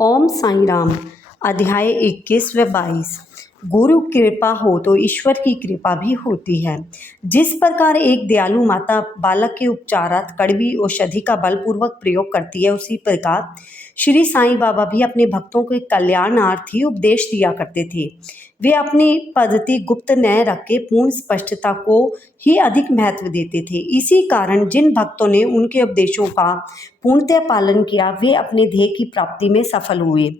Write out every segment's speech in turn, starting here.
ओम साई राम। अध्याय 21 व 22। गुरु कृपा हो तो ईश्वर की कृपा भी होती है। जिस प्रकार एक दयालु माता बालक के उपचारार्थ कड़वी औषधि का बलपूर्वक प्रयोग करती है, उसी प्रकार श्री साईं बाबा भी अपने भक्तों के कल्याणार्थ ही उपदेश दिया करते थे। वे अपनी पद्धति गुप्त न रख के पूर्ण स्पष्टता को ही अधिक महत्व देते थे। इसी कारण जिन भक्तों ने उनके उपदेशों का पूर्णतः पालन किया, वे अपने ध्येय की प्राप्ति में सफल हुए।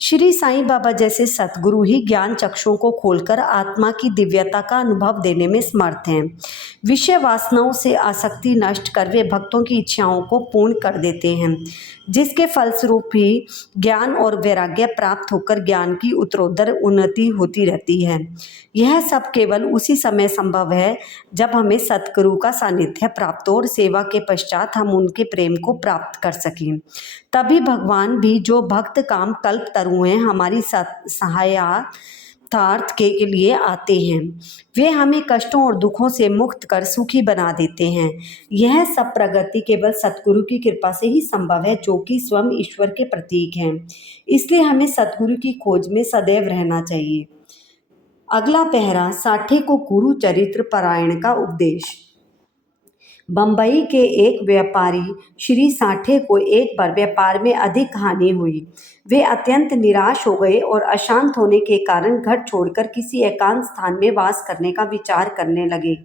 श्री साईं बाबा जैसे सतगुरु ही ज्ञान चक्षुओं को खोलकर आत्मा की दिव्यता का अनुभव देने में समर्थ हैं। विषय वासनाओं से आसक्ति नष्ट कर वे भक्तों की इच्छाओं को पूर्ण कर देते हैं, जिसके फलस्वरूप ही ज्ञान और वैराग्य प्राप्त होकर ज्ञान की उत्तरोत्तर उन्नति होती रहती है। यह सब केवल उसी समय संभव है जब हमें सतगुरु का सानिध्य प्राप्त हो और सेवा के पश्चात हम उनके प्रेम को प्राप्त कर सकें। तभी भगवान भी, जो भक्त काम कल्प तरु हैं, हमारी सहायतार्थ के लिए आते हैं। वे हमें कष्टों और दुखों से मुक्त कर सुखी बना देते हैं। यह सब प्रगति केवल सतगुरु की कृपा से ही संभव है, जो कि स्वयं ईश्वर के प्रतीक हैं। इसलिए हमें सतगुरु की खोज में सदैव रहना चाहिए। अगला पहरा, साठे को गुरु चरित्र पारायण का उपदेश। बंबई के एक व्यापारी श्री साठे को एक बार व्यापार में अधिक हानि हुई। वे अत्यंत निराश हो गए और अशांत होने के कारण घर छोड़कर किसी एकांत स्थान में वास करने का विचार करने लगे।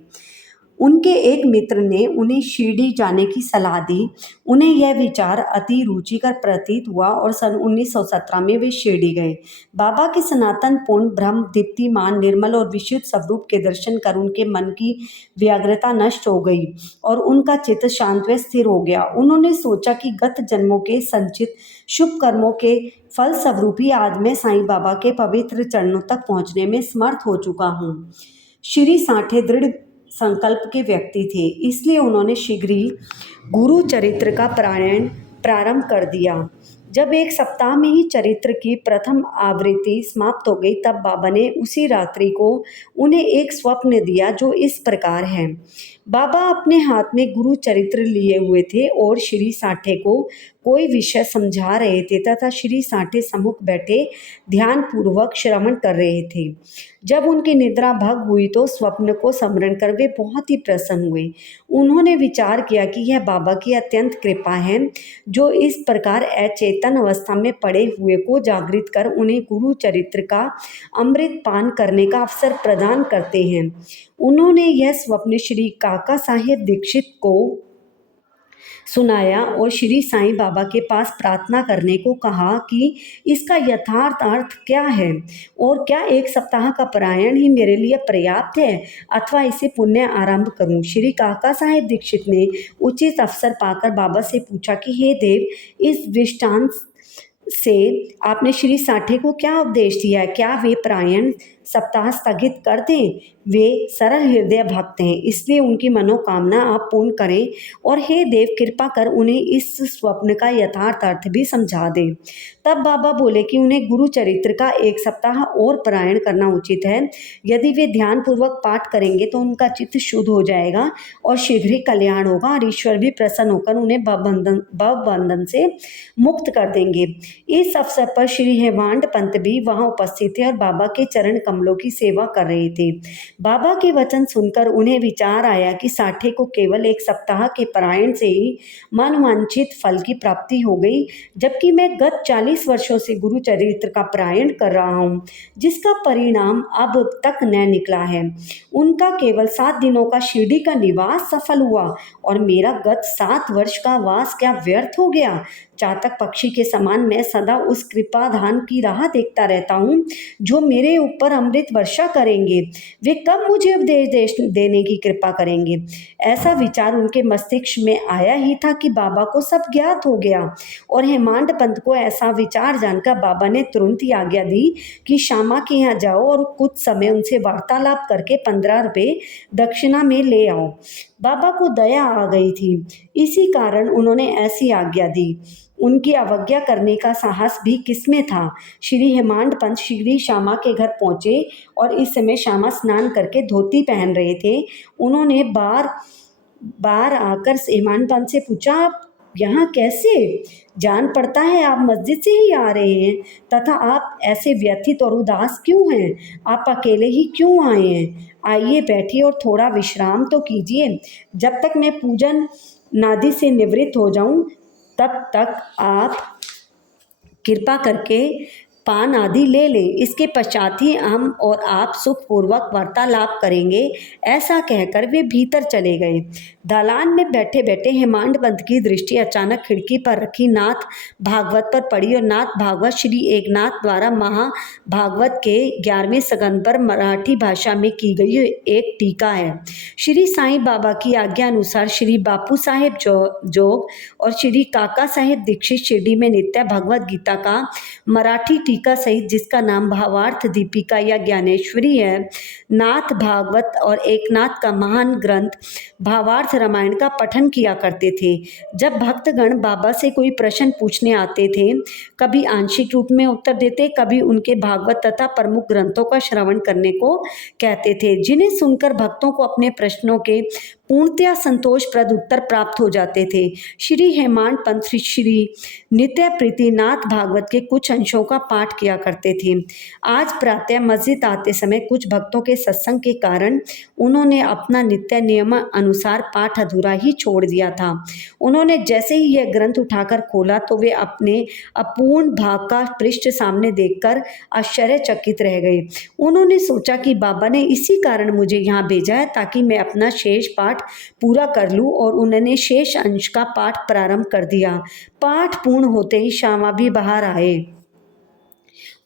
उनके एक मित्र ने उन्हें शिरडी जाने की सलाह दी। उन्हें यह विचार अति रुचिकर प्रतीत हुआ और सन 1917 में वे शिरडी गए। बाबा के सनातन पूर्ण ब्रह्म दीप्तिमान निर्मल और विशुद्ध स्वरूप के दर्शन कर उनके मन की व्याग्रता नष्ट हो गई और उनका चित्त शांत व स्थिर हो गया। उन्होंने सोचा कि गत जन्मों के संचित शुभ कर्मों के फल स्वरूप ही आज मैं साईं बाबा के पवित्र चरणों तक पहुँचने में समर्थ हो चुका हूँ। श्री साठे दृढ़ संकल्प के व्यक्ति थे, इसलिए उन्होंने शीघ्र ही गुरु चरित्र का पारायण प्रारंभ कर दिया। जब एक सप्ताह में ही चरित्र की प्रथम आवृत्ति समाप्त हो गई, तब बाबा ने उसी रात्रि को उन्हें एक स्वप्न दिया, जो इस प्रकार है। बाबा अपने हाथ में गुरु चरित्र लिए हुए थे और श्री साठे को कोई विषय समझा रहे थे तथा श्री साठे सम्मुख बैठे ध्यान पूर्वक श्रवण कर रहे थे। जब उनकी निद्रा भंग हुई तो स्वप्न को स्मरण कर वे बहुत ही प्रसन्न हुए। उन्होंने विचार किया कि यह बाबा की अत्यंत कृपा है, जो इस प्रकार अचेतन अवस्था में पड़े हुए को जागृत कर उन्हें गुरु चरित्र का अमृत पान करने का अवसर प्रदान करते हैं। उन्होंने यह स्वप्न श्री काका साहेब दीक्षित को सुनाया और श्री साईं बाबा के पास प्रार्थना करने को कहा कि इसका यथार्थ अर्थ क्या है और क्या एक सप्ताह का पारायण ही मेरे लिए पर्याप्त है अथवा इसे पुण्य आरंभ करूं। श्री काका साहेब दीक्षित ने उचित अवसर पाकर बाबा से पूछा कि हे देव, इस दृष्टांत से आपने श्री साठे को क्या उपदेश दिया है? क्या वे पारायण सप्ताह स्थगित कर दें? वे सरल हृदय भक्त हैं, इसलिए उनकी मनोकामना आप पूर्ण करें और हे देव, कृपा कर उन्हें इस स्वप्न का यथार्थ अर्थ भी समझा दें। तब बाबा बोले कि उन्हें गुरु चरित्र का एक सप्ताह और पारायण करना उचित है। यदि वे ध्यान पूर्वक पाठ करेंगे तो उनका चित्त शुद्ध हो जाएगा और शीघ्र ही कल्याण होगा और ईश्वर भी प्रसन्न होकर उन्हें भवबंधन से मुक्त कर देंगे। इस अवसर पर श्री हेमांड पंत भी वहां उपस्थित थे और बाबा के चरण कमलों की सेवा कर रहे थे। बाबा के वचन सुनकर उन्हें विचार आया कि साठे को केवल एक सप्ताह के पारायण से ही मनवांछित फल की प्राप्ति हो गई, जबकि मैं गत 40 वर्षों से गुरु चरित्र का पारायण कर रहा हूँ, जिसका परिणाम अब तक न निकला है। उनका केवल 7 दिनों का शिरडी का निवास सफल हुआ और मेरा गत 7 वर्ष का वास क्या व्यर्थ हो गया। चातक पक्षी के समान मैं सदा उस कृपाधान की राह देखता रहता हूँ, जो मेरे ऊपर अमृत वर्षा करेंगे। वे कब मुझे उपदेश देने की कृपा करेंगे? ऐसा विचार उनके मस्तिष्क में आया ही था कि बाबा को सब ज्ञात हो गया और हेमांड पंत को ऐसा विचार जानकर बाबा ने तुरंत ही आज्ञा दी कि श्यामा के यहाँ जाओ और कुछ समय उनसे वार्तालाप करके 15 रुपये दक्षिणा में ले आओ। बाबा को दया आ गई थी, इसी कारण उन्होंने ऐसी आज्ञा दी। उनकी अवज्ञा करने का साहस भी किसमें था। श्री हेमांड पंत श्री श्यामा के घर पहुंचे और इस समय श्यामा स्नान करके धोती पहन रहे थे। उन्होंने बार बार आकर हेमांड पंत से पूछा, यहाँ कैसे? जान पड़ता है आप मस्जिद से ही आ रहे हैं, तथा आप ऐसे व्यथित और उदास क्यों हैं? आप अकेले ही क्यों आए हैं? आइए बैठिए और थोड़ा विश्राम तो कीजिए। जब तक मैं पूजन नादि से निवृत्त हो जाऊं, तब तक आप कृपा करके पान आदि ले लें। इसके पश्चात ही हम और आप सुखपूर्वक वार्तालाप करेंगे। ऐसा कहकर वे भीतर चले गए। दालान में बैठे बैठे हेमांड की दृष्टि अचानक खिड़की पर रखी नाथ भागवत पर पड़ी, और नाथ भागवत श्री एकनाथ द्वारा महाभागवत के 11वें स्कंद पर मराठी भाषा में की गई एक टीका है। श्री साईं बाबा की आज्ञा अनुसार श्री बापू साहेब जोग और श्री काका साहेब दीक्षित शिरडी में नित्य भगवत गीता का मराठी टीका सहित, जिसका नाम भावार्थ दीपिका या ज्ञानेश्वरी है, नाथ भागवत और एकनाथ का महान ग्रंथ भावार्थ रामायण का पठन किया करते थे। जब भक्तगण बाबा से कोई प्रश्न पूछने आते थे, कभी आंशिक रूप में उत्तर देते, कभी उनके भागवत तथा प्रमुख ग्रंथों का श्रवण करने को कहते थे, जिन्हें सुनकर भक्तों को अपने प्रश्नों के पूर्णतया संतोषप्रद उत्तर प्राप्त हो जाते थे। श्री हेमांड पंत श्री नित्य प्रीतिनाथ भागवत के कुछ अंशों का पाठ किया करते थे। आज प्रातः मस्जिद आते समय कुछ भक्तों के सत्संग के कारण उन्होंने अपना नित्य नियम अनुसार पाठ अधूरा ही छोड़ दिया था। उन्होंने जैसे ही यह ग्रंथ उठाकर खोला तो वे अपने अपूर्ण भाग का पृष्ठ सामने देखकर आश्चर्यचकित रह गए। उन्होंने सोचा कि बाबा ने इसी कारण मुझे यहाँ भेजा है, ताकि मैं अपना शेष पाठ पूरा कर लूं, और उन्होंने शेष अंश का पाठ प्रारंभ कर दिया। पाठ पूर्ण होते ही श्यामा भी बाहर आए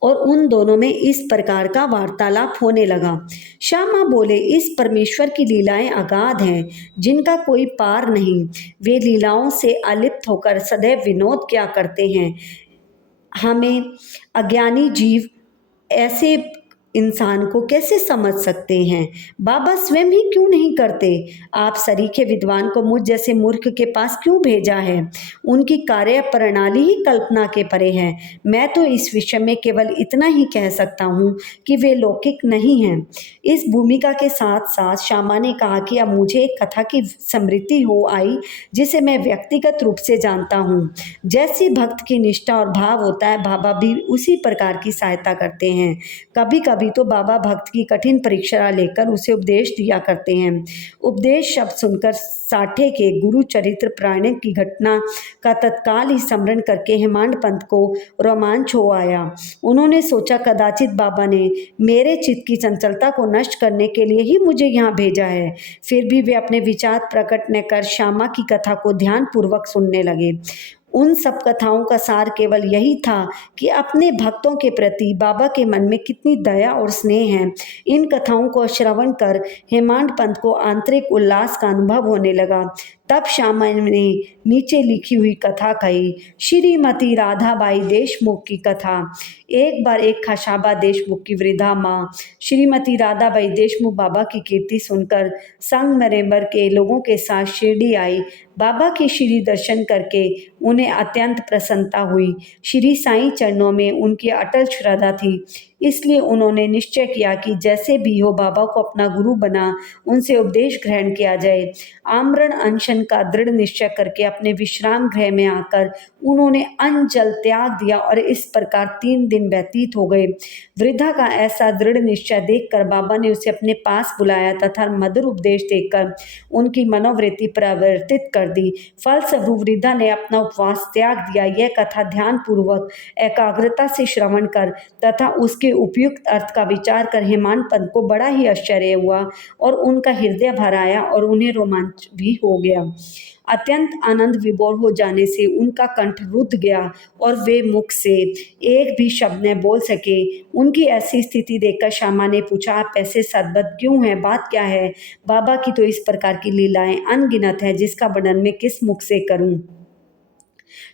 और उन दोनों में इस प्रकार का वार्तालाप होने लगा। श्यामा बोले, इस परमेश्वर की लीलाएं अगाध हैं, जिनका कोई पार नहीं। वे लीलाओं से अलिप्त होकर सदैव विनोद किया करते हैं। हमें अज्ञानी जीव ऐसे इंसान को कैसे समझ सकते हैं? बाबा स्वयं ही क्यों नहीं करते? आप सरीखे विद्वान को मुझ जैसे मूर्ख के पास क्यों भेजा है? उनकी कार्य प्रणाली ही कल्पना के परे है। मैं तो इस विषय में केवल इतना ही कह सकता हूँ कि वे लौकिक नहीं हैं। इस भूमिका के साथ साथ श्यामा ने कहा कि अब मुझे एक कथा की स्मृति हो आई, जिसे मैं व्यक्तिगत रूप से जानता हूँ। जैसी भक्त की निष्ठा और भाव होता है, बाबा भी उसी प्रकार की सहायता करते हैं। कभी कभी तो बाबा भक्त की कठिन परीक्षा लेकर उसे उपदेश दिया करते हैं। उपदेश शब्द सुनकर साठे के गुरु चरित्र प्राण की घटना का तत्काल ही स्मरण करके हेमांड पंत को रोमांच हो आया। उन्होंने सोचा, कदाचित बाबा ने मेरे चित्त की चंचलता को नष्ट करने के लिए ही मुझे यहाँ भेजा है। फिर भी वे अपने विचार प्रकट न कर श्यामा की कथा को ध्यानपूर्वक सुनने लगे। उन सब कथाओं का सार केवल यही था कि अपने भक्तों के प्रति बाबा के मन में कितनी दया और स्नेह है। इन कथाओं को श्रवण कर हेमांड पंत को आंतरिक उल्लास का अनुभव होने लगा। तब श्यामा ने नीचे लिखी हुई कथा कही, श्रीमती राधाबाई देशमुख की कथा। एक बार एक खशाबा देशमुख की वृद्धा माँ श्रीमती राधाबाई देशमुख बाबा की कीर्ति सुनकर संगमरमर के लोगों के साथ शिरडी आई। बाबा के श्री दर्शन करके उन्हें अत्यंत प्रसन्नता हुई। श्री साईं चरणों में उनकी अटल श्रद्धा थी, इसलिए उन्होंने निश्चय किया कि जैसे भी हो बाबा को अपना गुरु बना उनसे उपदेश ग्रहण किया जाए। आमरण अनशन का दृढ़ निश्चय करके अपने विश्राम गृह में आकर उन्होंने अन्न जल त्याग दिया, और इस प्रकार 3 दिन व्यतीत हो गए। वृद्धा का ऐसा दृढ़ निश्चय देखकर बाबा ने उसे अपने पास बुलाया तथा मधुर उपदेश देकर उनकी मनोवृत्ति परिवर्तित कर दी। फलस्वरूप वृद्धा ने अपना उपवास त्याग दिया। यह कथा ध्यानपूर्वक एकाग्रता से श्रवण कर तथा उसके उपयुक्त अर्थ का विचार कर हेमांड पंत को बड़ा ही आश्चर्य हुआ और उनका हृदय भर आया और उन्हें रोमांच भी हो गया। अत्यंत आनंद विभोर हो जाने से उनका कंठ रुद्ध गया और वे मुख से एक भी शब्द न बोल सके। उनकी ऐसी स्थिति देखकर श्यामा ने पूछा, आप ऐसे सद्बद्ध क्यों हैं? बात क्या है? बाबा की तो इस प्रकार की लीलाएं अनगिनत है, जिसका वर्णन मैं किस मुख से करूं?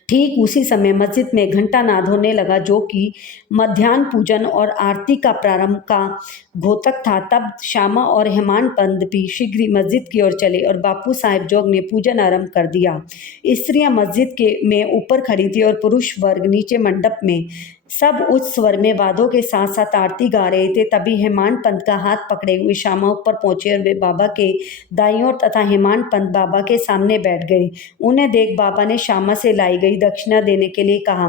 ठीक उसी समय मस्जिद में घंटा नाद होने लगा, जो कि मध्याह्न पूजन और आरती का प्रारंभ का घोतक था। तब श्यामा और हेमान पंत भी शीघ्र ही मस्जिद की ओर चले और बापू साहेब जोग ने पूजन आरंभ कर दिया। स्त्रियां मस्जिद के में ऊपर खड़ी थी और पुरुष वर्ग नीचे मंडप में। सब उच्च स्वर में वादों के साथ साथ आरती गा रहे थे। तभी हेमान पंत का हाथ पकड़े हुए श्यामा ऊपर पहुंचे और वे बाबा के दाईं ओर तथा हेमान पंत बाबा के सामने बैठ गए। उन्हें देख बाबा ने श्यामा से लाई गई दक्षिणा देने के लिए कहा।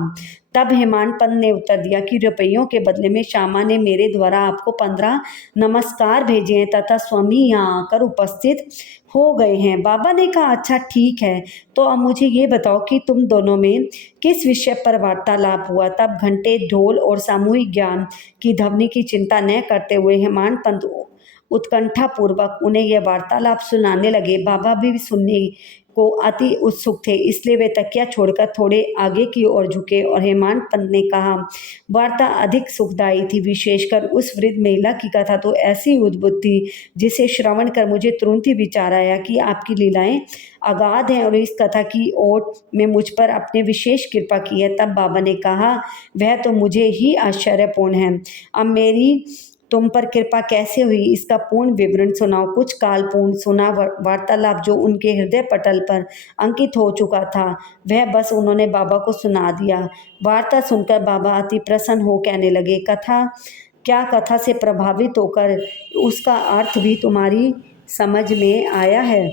तब हेमान पंत ने उत्तर दिया कि रुपयों के बदले में श्यामा ने मेरे द्वारा आपको 15 नमस्कार भेजे हैं तथा स्वयं यहाँ आकर उपस्थित हो गए हैं। बाबा ने कहा, अच्छा ठीक है, तो अब मुझे ये बताओ कि तुम दोनों में किस विषय पर वार्तालाप हुआ। तब घंटे, ढोल और सामूहिक ज्ञान की ध्वनि की चिंता न करते हुए हेमान पंत उत्कंठा पूर्वक उन्हें यह वार्तालाप सुनाने लगे। बाबा भी सुनने को अति उत्सुक थे, इसलिए वे तकिया छोड़कर थोड़े आगे की ओर झुके और हेमान पंत ने कहा, वार्ता अधिक सुखदायी थी। विशेषकर उस वृद्ध महिला की कथा तो ऐसी अद्भुत थी, जिसे श्रवण कर मुझे तुरंत ही विचार आया कि आपकी लीलाएं अगाध हैं और इस कथा की ओट में मुझ पर अपने विशेष कृपा की है। तब बाबा ने कहा, वह तो मुझे ही आश्चर्यपूर्ण है। अब मेरी तुम पर कृपा कैसे हुई, इसका पूर्ण विवरण सुनाओ। कुछ काल पूर्ण सुना वार्तालाप जो उनके हृदय पटल पर अंकित हो चुका था, वह बस उन्होंने बाबा को सुना दिया। वार्ता सुनकर बाबा अति प्रसन्न हो कहने लगे, कथा से प्रभावित होकर उसका अर्थ भी तुम्हारी समझ में आया है।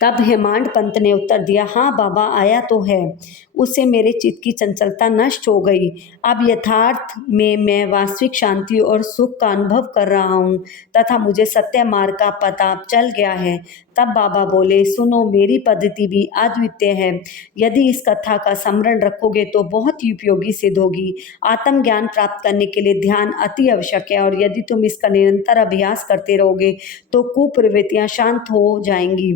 तब हेमांड पंत ने उत्तर दिया, हाँ बाबा, आया तो है। उससे मेरे चित्त की चंचलता नष्ट हो गई। अब यथार्थ में मैं वास्तविक शांति और सुख का अनुभव कर रहा हूँ तथा मुझे सत्य मार्ग का पता चल गया है। तब बाबा बोले, सुनो, मेरी पद्धति भी अद्वितीय है। यदि इस कथा का स्मरण रखोगे तो बहुत ही उपयोगी सिद्ध होगी। आत्मज्ञान प्राप्त करने के लिए ध्यान अति आवश्यक है और यदि तुम इसका निरंतर अभ्यास करते रहोगे तो कुप्रवृत्तियां शांत हो जाएंगी।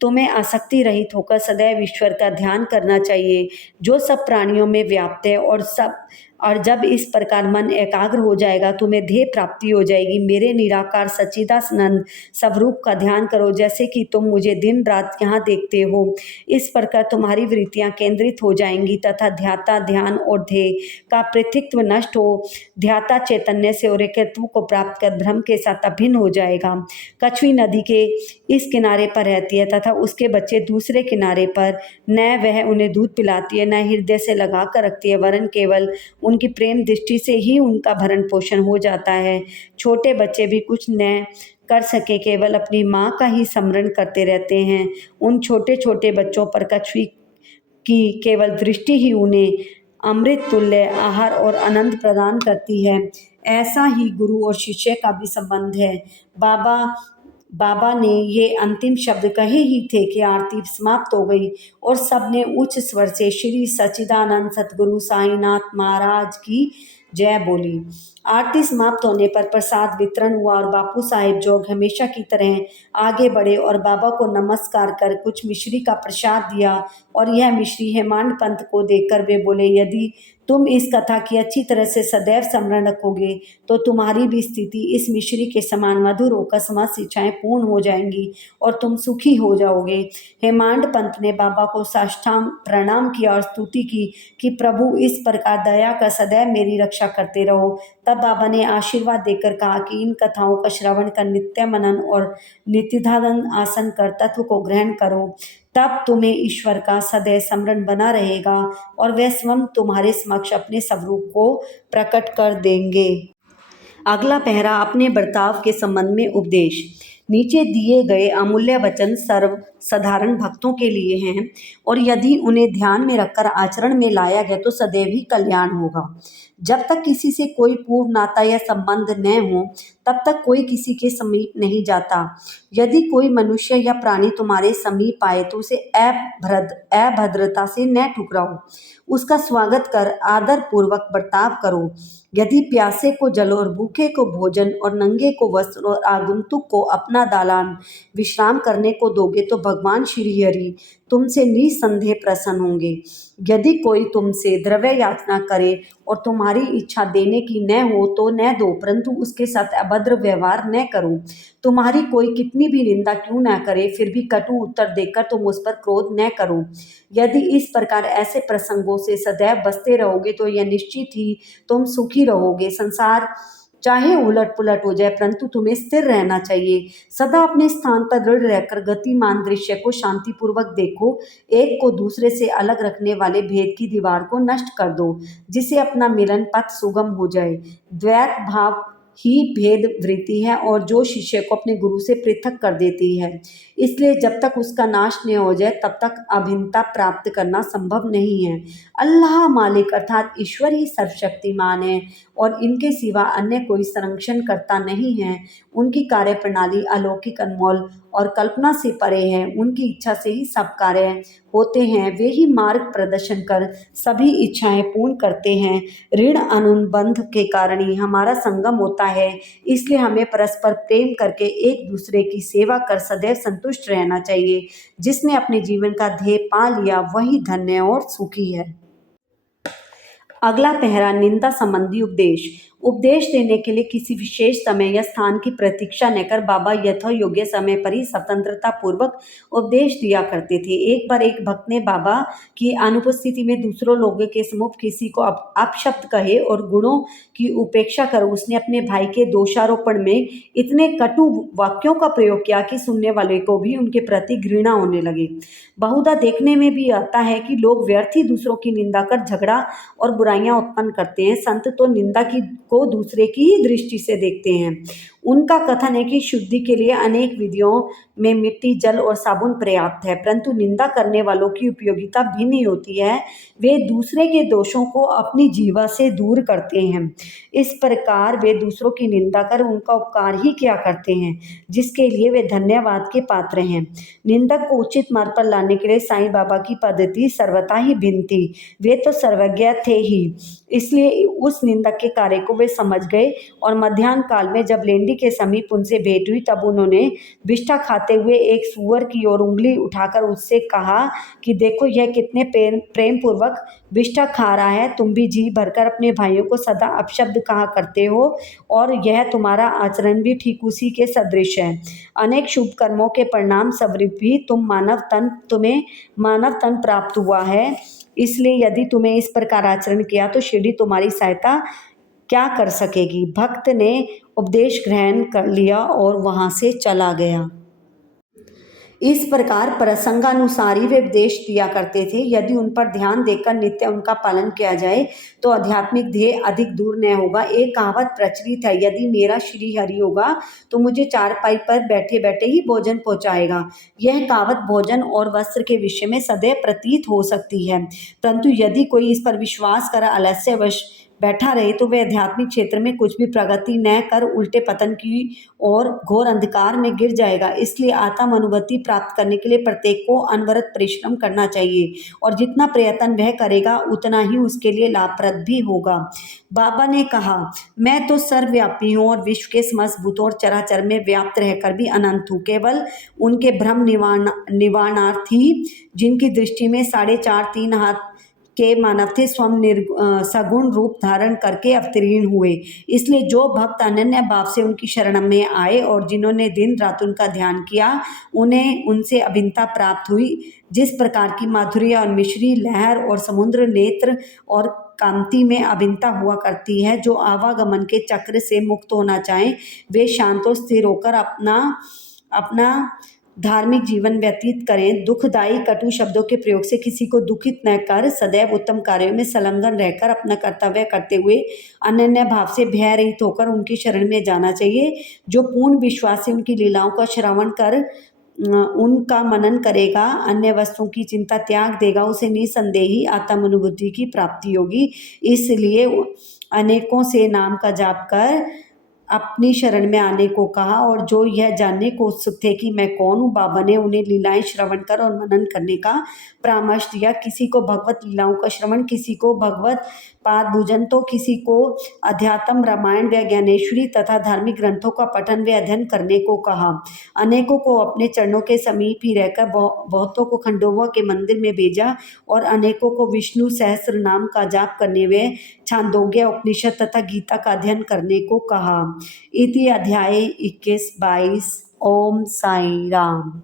तुम्हें आसक्ति रहित होकर सदैव ईश्वर का ध्यान करना चाहिए, जो सब प्राणियों में व्याप्त है और जब इस प्रकार मन एकाग्र हो जाएगा तुम्हें ध्येय प्राप्ति हो जाएगी। मेरे निराकार सच्चिदानंद स्वरूप का ध्यान करो, जैसे कि तुम मुझे दिन रात यहाँ देखते हो। इस प्रकार तुम्हारी वृत्तियाँ केंद्रित हो जाएंगी तथा ध्याता, ध्यान और ध्येय का पृथक्त्व नष्ट हो ध्याता चैतन्य से और एकत्व को प्राप्त कर ब्रह्म के साथ अभिन्न हो जाएगा। कछुई नदी के इस किनारे पर रहती है तथा उसके बच्चे दूसरे किनारे पर। न वह उन्हें दूध पिलाती है, न हृदय से लगा कर रखती है, वरन केवल उनकी प्रेम दृष्टि से ही उनका भरण पोषण हो जाता है। छोटे बच्चे भी कुछ न कर सके, केवल अपनी माँ का ही स्मरण करते रहते हैं। उन छोटे छोटे बच्चों पर कछुई की केवल दृष्टि ही उन्हें अमृत तुल्य आहार और आनंद प्रदान करती है। ऐसा ही गुरु और शिष्य का भी संबंध है। बाबा ने ये अंतिम शब्द कहे ही थे कि आरती समाप्त हो गई और सबने उच्च स्वर से श्री सच्चिदानंद सतगुरु साईनाथ महाराज की जय बोली। आरती समाप्त होने पर प्रसाद वितरण हुआ और बापू साहेब जोग हमेशा की तरह आगे बढ़े और बाबा को नमस्कार कर कुछ मिश्री का प्रसाद दिया और यह मिश्री हेमांड पंत को देकर वे बोले, यदि तुम इस कथा की अच्छी तरह से सदैव स्मरण रखोगे तो तुम्हारी भी स्थिति इस मिश्री के समान मधुर होकर समस्त इच्छाएं पूर्ण हो जाएंगी और तुम सुखी हो जाओगे। हेमांड पंत ने बाबा को साष्टांग प्रणाम किया और स्तुति की कि प्रभु इस प्रकार दया कर सदैव मेरी रक्षा करते रहो। तब बाबा ने आशीर्वाद देकर कहा कि इन कथाओं का श्रवण कर नित्य मनन और नित्यधारण आसन कर तत्व को ग्रहण करो, तब तुम्हें ईश्वर का सदैव स्मरण बना रहेगा और वह स्वयं तुम्हारे समक्ष अपने स्वरूप को प्रकट कर देंगे। अगला पहरा अपने बर्ताव के संबंध में उपदेश। नीचे दिए गए अमूल्य वचन सर्व साधारण भक्तों के लिए हैं और यदि उन्हें ध्यान में रखकर आचरण में लाया गया तो सदैव ही कल्याण होगा। जब तक किसी से कोई पूर्व नाता या संबंध न हो तब तक कोई किसी के समीप नहीं जाता। यदि कोई मनुष्य या प्राणी तुम्हारे समीप आए तो उसे अभद्रता से न ठुकराओ, उसका स्वागत कर आदर पूर्वक बर्ताव करो। यदि प्यासे को जल और भूखे को भोजन और नंगे को वस्त्र और आगंतुक को अपना दालान विश्राम करने को दोगे तो भगवान श्री हरि तुमसे निसंदेह प्रसन्न होंगे। यदि कोई तुमसे द्रव्य याचना करे और तुम्हारी इच्छा देने की न हो तो न दो, परंतु उसके साथ अभद्र व्यवहार न करो। तुम्हारी कोई कितनी भी निंदा क्यों न करे, फिर भी कटु उत्तर देकर तुम उस पर क्रोध न करो। यदि इस प्रकार ऐसे प्रसंगों से सदैव बचते रहोगे तो यह निश्चित ही तुम सुखी रहोगे। संसार चाहे उलट पुलट हो जाए, परंतु तुम्हें स्थिर रहना चाहिए। सदा अपने स्थान पर दृढ़ रहकर गतिमान दृश्य को शांतिपूर्वक देखो। एक को दूसरे से अलग रखने वाले भेद की दीवार को नष्ट कर दो, जिससे अपना मिलन पथ सुगम हो जाए। द्वैत भाव ही भेद वृत्ति है और जो शिष्य को अपने गुरु से पृथक कर देती है। इसलिए जब तक उसका नाश न हो जाए तब तक अभिन्नता प्राप्त करना संभव नहीं है। अल्लाह मालिक अर्थात ईश्वर ही सर्वशक्तिमान है और इनके सिवा अन्य कोई संरक्षण करता नहीं है। उनकी कार्य प्रणाली अलौकिक, अनमोल और कल्पना से परे है। उनकी इच्छा से ही सब कार्य होते हैं। वे ही मार्ग प्रदर्शन कर सभी इच्छाएं पूर्ण करते हैं। ऋण अनुबंध के कारण ही हमारा संगम होता है, इसलिए हमें परस्पर प्रेम करके एक दूसरे की सेवा कर सदैव संतुष्ट रहना चाहिए। जिसने अपने जीवन का ध्येय पा लिया वही धन्य और सुखी है। अगला पहरा निंदा संबंधी उपदेश। उपदेश देने के लिए किसी विशेष समय या स्थान की प्रतीक्षा न कर बाबा यथा योग्य समय पर ही स्वतंत्रता पूर्वक उपदेश दिया करते थे। एक बार एक भक्त ने बाबा की अनुपस्थिति में दूसरों लोगों के सम्मुख किसी को अपशब्द कहे और गुणों की उपेक्षा कर उसने अपने भाई के दोषारोपण में इतने कटु वाक्यों का प्रयोग किया कि सुनने वाले को भी उनके प्रति घृणा होने लगे। बहुधा देखने में भी आता है कि लोग व्यर्थ ही दूसरों की निंदा कर झगड़ा और बुराइयां उत्पन्न करते हैं। संत तो निंदा को दूसरे की ही दृष्टि से देखते हैं। उनका कथन है कि शुद्धि के लिए अनेक विधियों में मिट्टी, जल और साबुन पर्याप्त है, परंतु निंदा करने वालों की उपयोगिता भिन्न ही होती है। वे दूसरे के दोषों को अपनी जीवा से दूर करते हैं। इस प्रकार वे दूसरों की निंदा कर उनका उपकार ही किया करते हैं, जिसके लिए वे धन्यवाद के पात्र हैं। निंदक को उचित मार्ग पर लाने के लिए साईं बाबा की पद्धति सर्वथा ही भिन्न थी। वे तो सर्वज्ञ थे ही, इसलिए उस निंदक के कार्य को वे समझ गए और मध्याह्न काल में जब लेंडी के समीप उनसे भेंट हुई तब उन्होंने बिष्ठा खाते हुए एक सूअर की ओर उंगली उठाकर उससे कहा कि देखो यह कितने प्रेम पूर्वक बिष्ठा खा रहा है। तुम भी जी भरकर अपने भाइयों को सदा अपशब्द कहा करते हो और यह तुम्हारा आचरण भी ठीक उसी के सदृश है। अनेक शुभ कर्मों के परिणाम स्वरूप भी तुम्हें मानव तन प्राप्त हुआ है। इसलिए यदि तुम्हें इस प्रकार आचरण किया तो शिरडी तुम्हारी सहायता क्या कर सकेगी। भक्त ने उपदेश ग्रहण कर लिया और वहां से चला गया। इस प्रकार प्रसंगानुसार ही वे उपदेश दिया करते थे। यदि उन पर ध्यान देकर नित्य उनका पालन किया जाए तो आध्यात्मिक ध्येय अधिक दूर न होगा। एक कहावत प्रचलित है, यदि मेरा श्री हरि होगा तो मुझे चारपाई पर बैठे बैठे ही भोजन पहुंचाएगा। यह कहावत भोजन और वस्त्र के विषय में सदैव प्रतीत हो सकती है, परंतु यदि कोई इस पर विश्वास कर आलस्यवश बैठा रहे तो वह आध्यात्मिक क्षेत्र में कुछ भी प्रगति न कर उल्टे पतन की और घोर अंधकार में गिर जाएगा। इसलिए आत्म अनुभूति प्राप्त करने के लिए प्रत्येक को अनवरत परिश्रम करना चाहिए और जितना प्रयत्न वह करेगा उतना ही उसके लिए लाभप्रद भी होगा। बाबा ने कहा, मैं तो सर्वव्यापी हूँ और विश्व के समस्त भूतों और चराचर में व्याप्त रहकर भी अनंत हूँ। केवल उनके भ्रम निवारणार्थी जिनकी दृष्टि में 4.5-3 हाथ के मानव थे स्वयं सगुण रूप धारण करके अवतीर्ण हुए। इसलिए जो भक्त अनन्य भाव से उनकी शरण में आए और जिन्होंने दिन रात उनका ध्यान किया उन्हें उनसे अभिन्नता प्राप्त हुई। जिस प्रकार की माधुर्य और मिश्री लहर और समुद्र नेत्र और कांति में अभिन्नता हुआ करती है, जो आवागमन के चक्र से मुक्त होना चाहें वे शांत और स्थिर होकर अपना धार्मिक जीवन व्यतीत करें। दुखदायी कटु शब्दों के प्रयोग से किसी को दुखित न कर सदैव उत्तम कार्यों में संलग्न रहकर अपना कर्तव्य करते हुए अनन्य भाव से भय रहित होकर उनकी शरण में जाना चाहिए। जो पूर्ण विश्वास से उनकी लीलाओं का श्रवण कर उनका मनन करेगा, अन्य वस्तुओं की चिंता त्याग देगा, उसे निसंदेह ही आत्म अनुभूति की प्राप्ति होगी। इसलिए अनेकों से नाम का जाप कर अपनी शरण में आने को कहा। और जो यह जानने को उत्सुक थे कि मैं कौन हूँ, बाबा ने उन्हें लीलाएं श्रवण कर और मनन करने का परामर्श दिया। किसी को भगवत लीलाओं का श्रवण, किसी को भगवत पाद पूजन, तो किसी को अध्यात्म, रामायण व ज्ञानेश्वरी तथा धार्मिक ग्रंथों का पठन व अध्ययन करने को कहा। अनेकों को अपने चरणों के समीप ही रहकर बहुतों को खंडोबा के मंदिर में भेजा और अनेकों को विष्णु सहस्त्र नाम का जाप करने व छांदोग्य उपनिषद तथा गीता का अध्ययन करने को कहा। इति अध्याय 21-22। ओम साई राम।